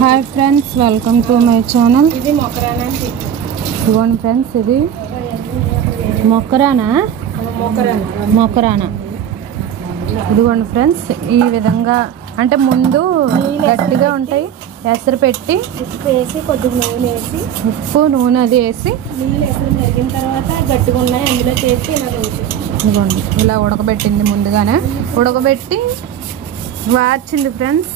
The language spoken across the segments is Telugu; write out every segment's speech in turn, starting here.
Hi friends, welcome to my channel. ఇది మొక్కరానా. ఇదిగోండి ఫ్రెండ్స్, ఇది మొక్కరానా. ఇదిగోండి ఫ్రెండ్స్, ఈ విధంగా అంటే ముందు గట్టిగా ఉంటాయి. ఎసరు పెట్టి ఉప్పు వేసి కొద్దిగా నూనె వేసి ఉప్పు నూనె అది వేసి నీళ్ళు ఎసరు మరిగిన తర్వాత గట్టిగా ఉన్నాయి అందులో చేసి ఇలా ఇదిగోండి ఇలా ఉడకబెట్టింది. ముందుగానే ఉడకబెట్టి వార్చింది ఫ్రెండ్స్.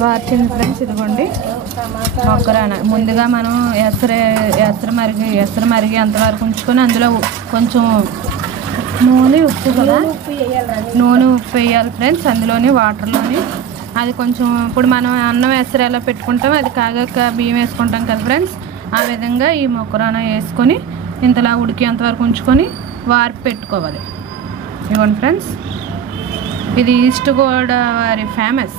వార్చింది ఫ్రెండ్స్. ఇదిగోండి మొక్కరాన. ముందుగా మనం ఎసరు మరిగి అంతవరకు ఉంచుకొని అందులో కొంచెం నూనె ఉప్పు కదా, నూనె ఉప్పు వేయాలి ఫ్రెండ్స్. అందులోని వాటర్లోని అది కొంచెం ఇప్పుడు మనం అన్నం ఎసరు ఎలా పెట్టుకుంటాం అది కాగాక బియ్యం వేసుకుంటాం కదా ఫ్రెండ్స్, ఆ విధంగా ఈ మొక్కరాన వేసుకొని ఇంతలా ఉడికేంతవరకు ఉంచుకొని వార్పు పెట్టుకోవాలి. ఇవ్వండి ఫ్రెండ్స్, ఇది ఈస్ట్ గోదావరి ఫేమస్.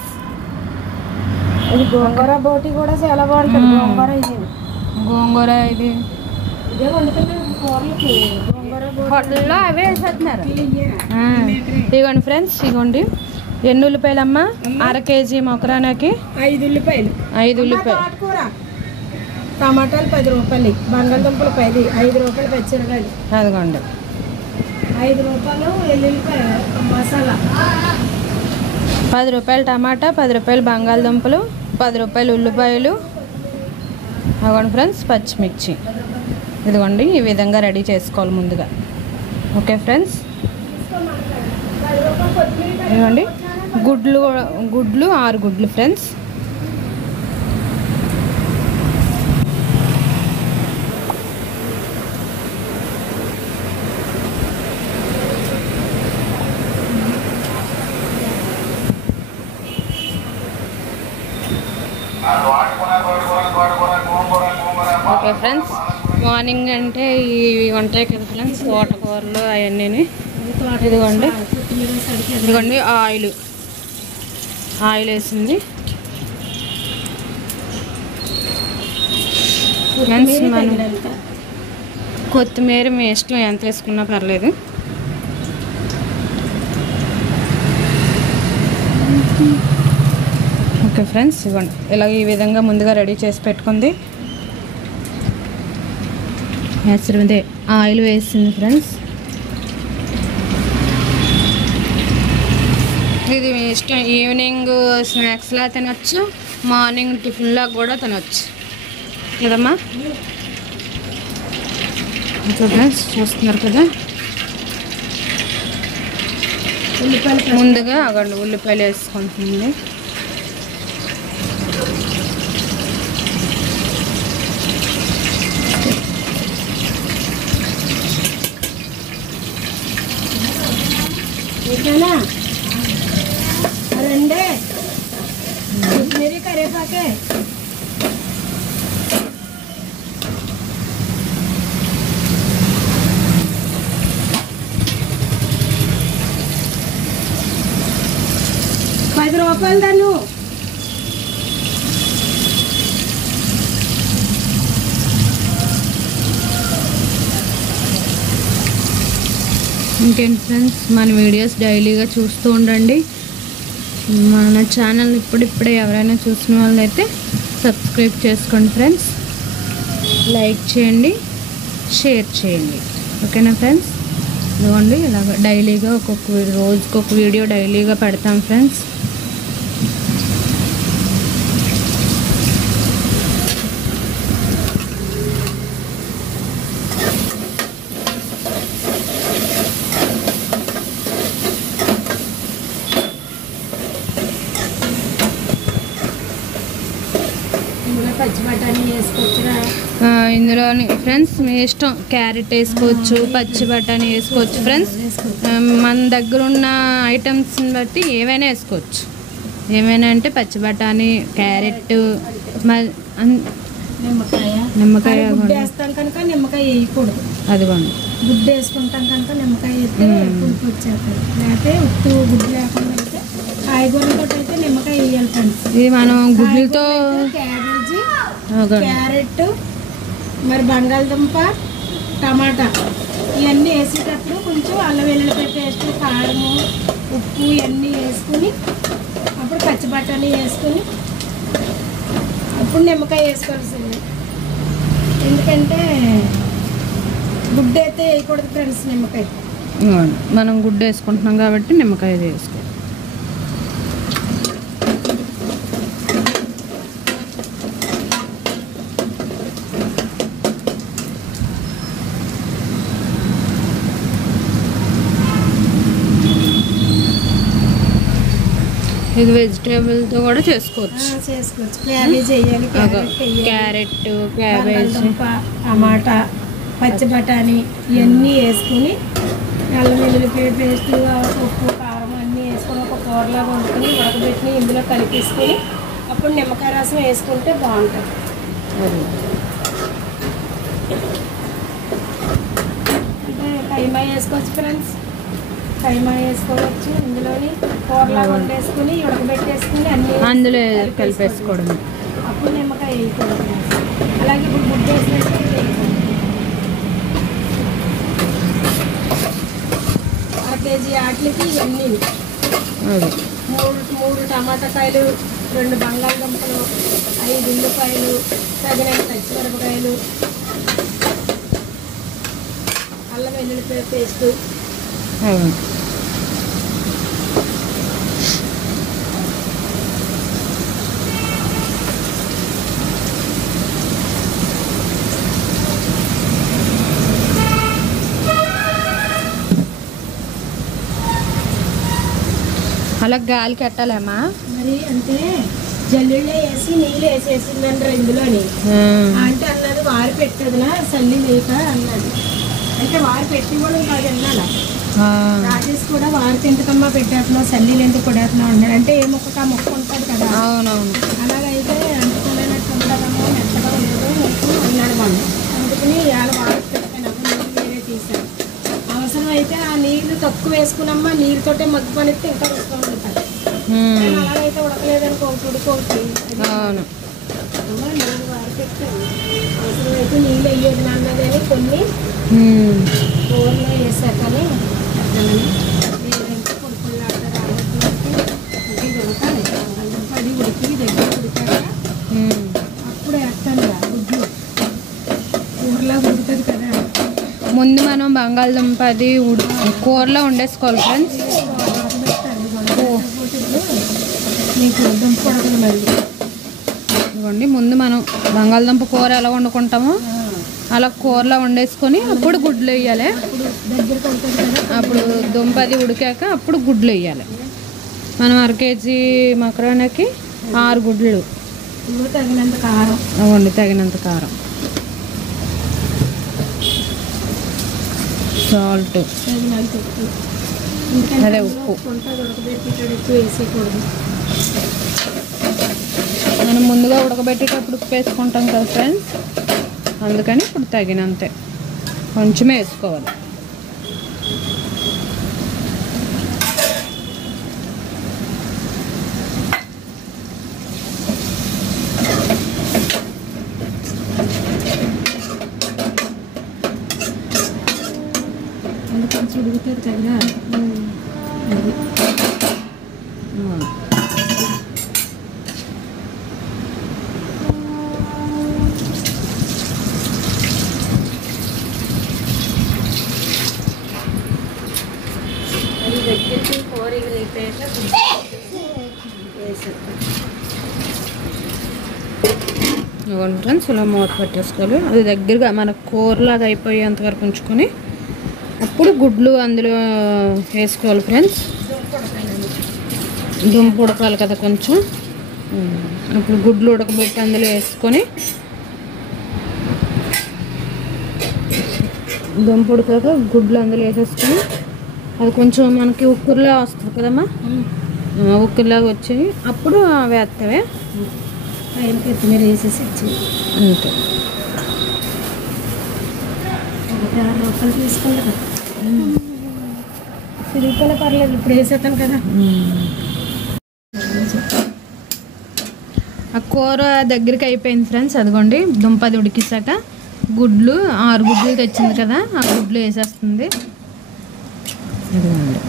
ఇది గోంగూర బోటి కూడా చాలా బాగుంటుంది. గోంగూర ఇది ఇదే వండుతున్నాం కూరలకి. గోంగూర హోటల్లో అవే వేసేస్తున్నారు. ఇదిగోండి ఫ్రెండ్స్, ఇదిగోండి ఎన్ని ఉల్లిపాయలమ్మా? అర కేజీ మొక్కరానాకి 5 ఉల్లిపాయలు. 5 ఉల్లిపాయలు. కూర టమాటాలు 10 రూపాయలు, బంగాళదుంపలు 10, 5 రూపాయలు పచ్చిమిరకాయలు, అదిగోండి 5 రూపాయలు ఎల్లుల్లిపాయ మసాలా, 10 రూపాయలు టమాటా, 10 రూపాయలు బంగాళదుంపలు, 10 రూపాయలు ఉల్లిపాయలు, అదిగోండి ఫ్రెండ్స్ పచ్చిమిర్చి. ఇదిగోండి ఈ విధంగా రెడీ చేసుకోవాలి ముందుగా. ఓకే ఫ్రెండ్స్, ఇదిగోండి గుడ్లు 6 గుడ్లు ఫ్రెండ్స్. ఓకే ఫ్రెండ్స్, మార్నింగ్ అంటే ఇవి ఉంటాయి కదా ఫ్రెండ్స్, తోటకూరలు అవన్నీ. ఇదిగోండి ఆయిల్ వేసింది ఫ్రెండ్స్. మనం కొత్తిమీర మీ ఇష్టం ఎంత వేసుకున్నా పర్లేదు. ఓకే ఫ్రెండ్స్, ఇవ్వండి ఇలా ఈ విధంగా ముందుగా రెడీ చేసి పెట్టుకుంది. ఎసరుదే ఆయిల్ వేసింది ఫ్రెండ్స్. ఇది మీ ఇష్టం. ఈవినింగ్ స్నాక్స్లా తినొచ్చు, మార్నింగ్ టిఫిన్లా కూడా తినొచ్చు కదమ్మా. ఓకే ఫ్రెండ్స్, చూస్తున్నారు కదా. ముందుగా అగండి ఉల్లిపాయలు వేసుకుంటుంది. రెండే కొత్తిమీర కరివేపాకే. ₹10 దాన్ని. ఇంకేంటి ఫ్రెండ్స్, మన వీడియోస్ డైలీగా చూస్తూ ఉండండి. మన ఛానల్ ఇప్పుడిప్పుడే ఎవరైనా చూసిన వాళ్ళైతే సబ్స్క్రైబ్ చేసుకోండి ఫ్రెండ్స్. లైక్ చేయండి, షేర్ చేయండి. ఓకేనా ఫ్రెండ్స్? ఇదిగోండి ఇలాగ డైలీగా రోజుకొక వీడియో డైలీగా పెడతాం ఫ్రెండ్స్. పచ్చి బఠానీ వేసుకోవచ్చురా ఇందులోని ఫ్రెండ్స్, మీ ఇష్టం. క్యారెట్ వేసుకోవచ్చు, పచ్చి బఠానీ వేసుకోవచ్చు ఫ్రెండ్స్. మన దగ్గర ఉన్న ఐటమ్స్ని బట్టి ఏవైనా వేసుకోవచ్చు. ఏమైనా అంటే పచ్చి బఠానీ, క్యారెట్, నిమ్మకాయ గుడ్డు వేస్తాం కనుక నిమ్మకాయ వేయకూడదు. అదిగోండి గుడ్డు వేసుకుంటాం కనుక నిమ్మకాయ వేస్తే పులుపు వచ్చేస్తుంది. లేకపోతే ఉప్పు గుడ్డు లేకుండా అయితే కాయగూరలతో అయితే నిమ్మకాయ వేయాలి ఫ్రెండ్స్. ఇది మనం గుడ్లతో క్యాబేజీ, క్యారెట్, మరి బంగాళదుంప, టమాటా ఇవన్నీ వేసేటప్పుడు కొంచెం అల్లం వెల్లుల్లిపాయ పేస్ట్, కారము, ఉప్పు ఉప్పు ఇవన్నీ వేసుకుని అప్పుడు పచ్చి బఠానీ వేసుకుని అప్పుడు నిమ్మకాయ వేసుకోవాల్సింది. ఎందుకంటే గుడ్డు అయితే వేయకూడదు ఫ్రెండ్స్ నిమ్మకాయ. మనం గుడ్డు వేసుకుంటున్నాం కాబట్టి నిమ్మకాయ వేసుకో. ఇది వెజిటేబుల్తో కూడా చేసుకోవచ్చు. క్యాబేజ్ వేయాలి, క్యారెట్, క్యాబేజ్, టమాటా, పచ్చి బఠానీ ఇవన్నీ వేసుకుని అల్లం వెల్లుల్లి పేస్ట్, ఉప్పు, కారం అన్నీ వేసుకొని ఒక కూరలాగా వండుకొని ఉడకబెట్టి ఇందులో కలిపేసుకొని అప్పుడు నిమ్మకాయ రసం వేసుకుంటే బాగుంటుంది. అంటే కైమా వేసుకోవచ్చు ఫ్రెండ్స్, కైమా వేసుకోవచ్చు. ఇందులోని కూరలాగా వండేసుకుని ఉడకబెట్టేసుకుని అన్నీ అందులో కలిపేసుకోవడం. అప్పుడు నిమ్మకాయ వేయకూడదు. అలాగే ఇప్పుడు గుడ్డు వేసినట్టు వేయకూడదు. 1 కేజీ ఆటలకి ఇవన్నీ 3 టమాటాకాయలు, 2 బంగాళదుంపలు, 5 ఉల్లిపాయలు, తగినంత పచ్చిమిరపకాయలు, అల్లం వెల్లుల్లి పేస్ట్, అలా గాలి కట్టాలేమా మరి. అంటే జల్లుల్లో వేసి నీళ్ళు వేసేసిందండి ఇందులోని. అంటే అన్నది వారి పెట్టదునా చల్లి లేక అన్నది. అంటే వారు పెట్టి కూడా కాదు అన్నాల. రాజేష్ కూడా వారికి ఎందుకమ్మా పెట్టేస్తున్నావు, చల్లీలు ఎందుకు కొడేస్తున్నావు అన్నాడు. అంటే ఏ మొక్క మొక్క ఉంటుంది కదా. అవునవును. అలాగైతే అంటుకోలేనట్టు ఉంటుందమ్మో, మెత్తగా లేదు అన్నాడు వాళ్ళు. అందుకని ఇవాళ వారికి పెట్టినప్పుడు వేరే తీశాను. అవసరం అయితే ఆ నీళ్లు తక్కువ వేసుకున్నమ్మా, నీళ్ళతోటే మగ్గు పనిస్తే ఇంకా రుచిగా ఉంటుంది. అలాగైతే ఉడకలేదనుకో ఉడుకోవచ్చు. నీళ్ళు వారి పెట్టాను. అవసరం అయితే నీళ్ళు వేయదు అన్నదని కొన్ని కూరలో వేసాకని అర్థమని. లేదంటే పొడిపొడిలాట రావద్దు అంటే ఇది ఉడకాలి. అది ఉడికి దగ్గర ఉడికాక అప్పుడు వేస్తాను గుడ్లు. కూరలా ఉడుతుంది కదా. ముందు మనం బంగాళదుంప అది కూరలో వండేసుకోవాలి ఫ్రెండ్స్. మీకు దుంప ఉడకదు మళ్ళీ. ఇదిగోండి, ముందు మనం బంగాళదుంప కూర ఎలా వండుకుంటామో అలా కూరలో వండేసుకొని అప్పుడు గుడ్లు వేయాలి. అప్పుడు దుంప అది ఉడికాక అప్పుడు గుడ్లు వేయాలి. మనం 1 కేజీ మకరానాకి 6 గుడ్లు. తగినంత కారం. అవ్వండి, తగినంత కారం, సాల్ట్, తగినంత ఉప్పు. అదే ఉప్పు. వేసేయకూడదు. మనం ముందుగా ఉడకబెట్టేటప్పుడు ఉప్పు వేసుకుంటాం కదా ఫ్రెండ్స్, అందుకని ఇప్పుడు తగినంతే కొంచెమే వేసుకోవాలి. కొంచెం ఉడుకుతుంది కదా. ఫ్రెండ్స్ ఇలా మూత పెట్టేసుకోవాలి. అది దగ్గరగా మన కూరలాగా అయిపోయేంత వరకు ఉంచుకొని అప్పుడు గుడ్లు అందులో వేసుకోవాలి ఫ్రెండ్స్. దుంప ఉడకాలి కదా కొంచెం. అప్పుడు గుడ్లు ఉడకబెట్టి అందులో వేసుకొని దుంప ఉడకాక గుడ్లు అందులో వేసేసుకొని అది కొంచెం మనకి ఉక్కుర్లా వస్తుంది కదమ్మా, ఉక్కుర్లాగా వచ్చి అప్పుడు వేస్తావే. కొత్తిమీర వేసేసి అంతే. 6 రూపాయలు తీసుకుంటా తిరిగిపోయినా పర్లేదు. ఇప్పుడు వేసేస్తాను కదా. ఆ కూర దగ్గరికి అయిపోయింది ఫ్రెండ్స్. అదిగోండి, దుంపది ఉడికిసాక గుడ్లు 6 గుడ్లు తెచ్చింది కదా, ఆ గుడ్లు వేసేస్తుంది. అదిగోండి,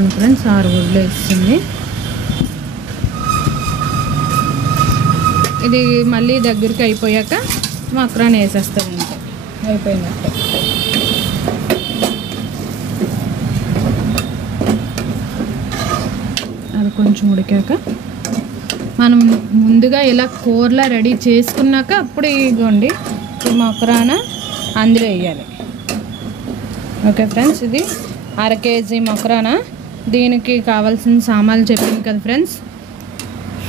ఇదిగోండి ఫ్రెండ్స్ 6 గుడ్లు వేస్తుంది. ఇది మళ్ళీ దగ్గరికి అయిపోయాక మక్రాన్ వేసేస్తుంది, అంటే అయిపోయినట్టే. అది కొంచెం ఉడికాక మనం ముందుగా ఇలా కూరలా రెడీ చేసుకున్నాక అప్పుడు ఇదిగోండి ఈ మక్రాన అందులో వేయాలి. ఓకే ఫ్రెండ్స్, ఇది 1/2 కేజీ మక్రానా. దీనికి కావాల్సిన సామాన్లు చెప్పింది కదా ఫ్రెండ్స్.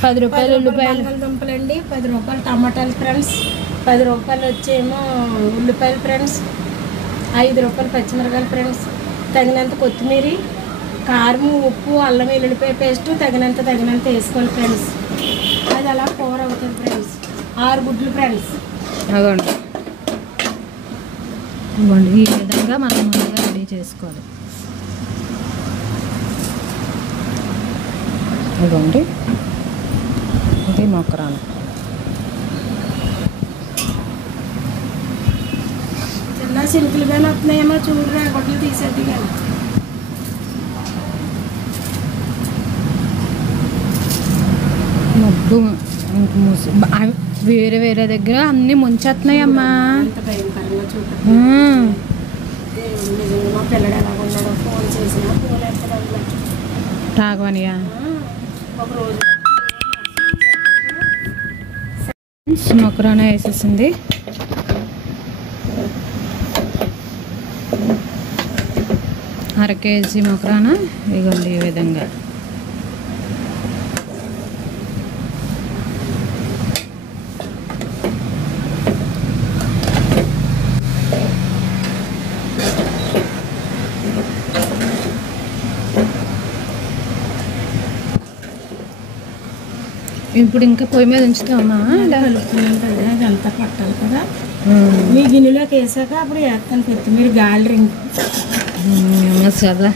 10 రూపాయలు ఉల్లిపాయలు, బంగాళదుంపలండి. 10 రూపాయలు టమాటాలు ఫ్రెండ్స్. 10 రూపాయలు వచ్చేమో ఉల్లిపాయలు ఫ్రెండ్స్. 5 రూపాయలు పచ్చిమిరకాయలు ఫ్రెండ్స్. తగినంత కొత్తిమీర, కారం, ఉప్పు, అల్లం వెల్లుల్లిపాయ పేస్ట్ తగినంత వేసుకోవాలి ఫ్రెండ్స్. అది అలా కూర అవుతుంది ఫ్రెండ్స్. 6 గుడ్లు ఫ్రెండ్స్. అదండి ఇవ్వండి, ఈ విధంగా మనం ముందుగా రెడీ చేసుకోవాలి. ఇవ్వండి, ఇది మక్రాన్. చిన్న సింపుల్గానే వస్తున్నాయేమో చూడరా, గుడ్లు తీసేది కానీ. మబ్బు వేరే వేరే దగ్గర అన్నీ ముంచేస్తున్నాయమ్మా. అంత భయంకరంగా చూడండి. మా పిల్లడు ఎలా ఉన్నాడో, ఫోన్ చేసినా ఫోన్ ఎత్తడంలో. రాఘవనియా ఒక రోజు మక్రానా వేసేసింది. అర కేజీ మక్రానా ఇగోండి ఈ విధంగా. ఇప్పుడు ఇంకా పొయ్యి మీద ఉంచుతామా? కలుపుకున్నాం కదా, అదంతా పట్టాలి కదా. మీ గిన్నెలోకి వేసాక అప్పుడు వేస్తాను కొత్తిమీర గాలి కదా.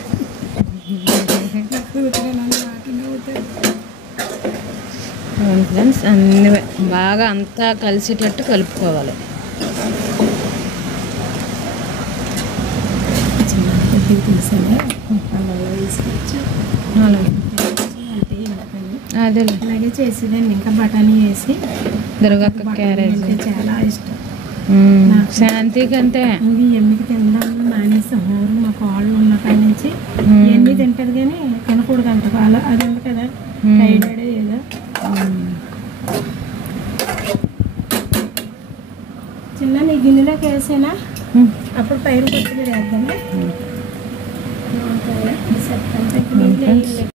ఫ్రెండ్స్ అన్ని బాగా అంతా కలిసేటట్టు కలుపుకోవాలి. కొద్దిగా తీసాను వేసుకొచ్చి అదే అలాగే చేసేదండి. ఇంకా బఠానీ వేసి దొరగక్క క్యారేజ్ చాలా ఇష్టం. శాంతికి అంతే. ఇవి ఎమ్మికి తినడం మానేస్తాం. ఊరు మా కాళ్ళు ఉన్న కాడి నుంచి ఎన్ని తింటది కానీ తినకూడదు అంట. అలా అది ఉంది కదా, టైర్డ్ ఏదో. చిన్న నీ గిన్నెలోకి వేసేనా, అప్పుడు పైన కొత్తిమీర వేద్దాం.